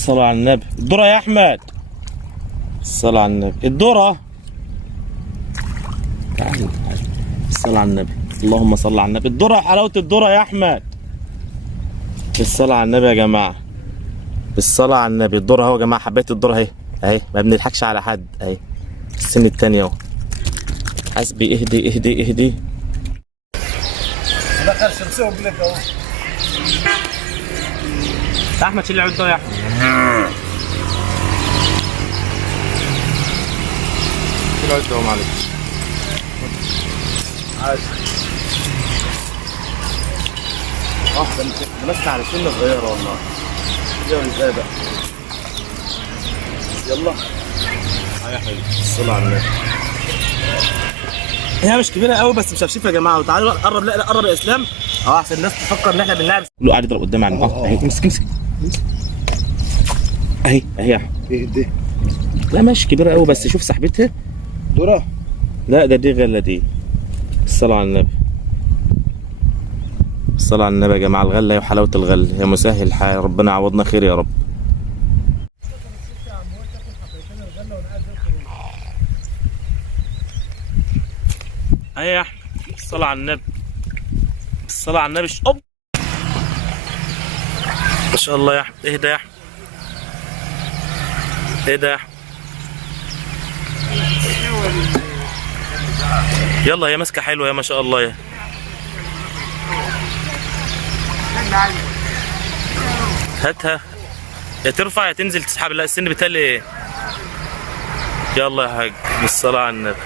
الصلاة على النبي. الذرة يا أحمد. الصلاة على النبي. الذرة. تعال. الصلاة على النبي. اللهم صل على النبي. الذرة وحلاوة الذرة يا أحمد. الصلاة على النبي يا جماعة. الصلاة على النبي. الذرة أهو يا جماعة، حبيت الذرة أهي أهي، ما بنضحكش على حد أهي. السن التاني أهو. حسبي اهدي اهدي اهدي. دخل شمسيه وقلب اهو. يا أحمد شيل العود ده يا أحمد. شيل العود ده معلش. عادي. ده بس على سنة صغيرة والله. يلا ازاي بقى؟ يلا. يا حبيبي. الصلاة على النبي. هي مش كبيرة قوي بس مشفشفة يا جماعة، وتعالوا قرب. لا قرب يا اسلام. احسن الناس تفكر ان احنا بنلعب. له قاعد يضرب قدام عن اهي. امسك امسك. اهي يا احمد. اهدي. لا ماشي كبيرة قوي بس شوف سحبتها. ذرة. لا ده دي غلة دي. الصلاة على النبي. الصلاة على النبي يا جماعة. الغلة يا حلاوة الغلة يا مسهل الحال، ربنا يعوضنا خير يا رب. اهي يا احمد. الصلاة على النبي. الصلاة على النبي. اوب ما شاء الله يا احمد. اهدى يا احمد. اهدى يا احمد. يلا هي ماسكة حلوة يا ما شاء الله يا. هاتها يا ترفع يا تنزل تسحب. لا السن بتالي. يلا يا حاج. بالصلاة على النبي.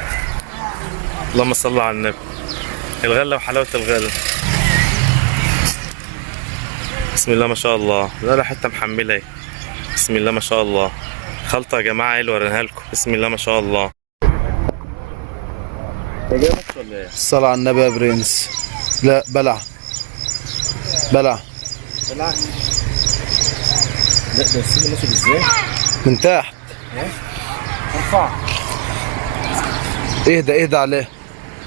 اللهم صل على النبي. الغلة وحلاوة الغلة. بسم الله ما شاء الله. لا حتة محملة. بسم الله ما شاء الله. خلطة يا جماعة اللي وريناها لكم. بسم الله ما شاء الله. الصلاة على النبي يا برنس. لا بلع. لا ده السن ماشي ازاي؟ من تحت. ارفع. اهدى عليه.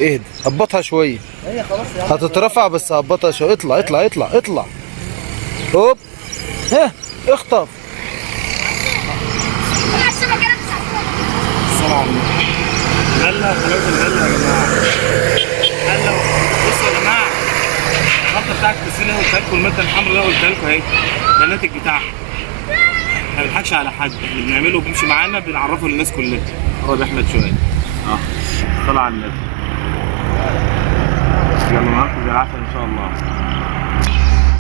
اهدى. هبطها شوية. هي خلاص يا هتترفع بس هبطها شوية. اطلع. هوب. ها اخطف. الصلاة على النبي. غلة وحلاوة الغلة يا جماعة. غلة. بصوا يا جماعة، الخلطة بتاعت التسلية اللي قلتها لكم، المادة الحمراء اللي قلتها لكم اهي، ده الناتج بتاعها. ما بنضحكش على حد، اللي بنعمله بيمشي معانا بنعرفه للناس كلها. قرب يا احمد شوية. الصلاة على النبي. يلا معاكم زي العسل ان شاء الله.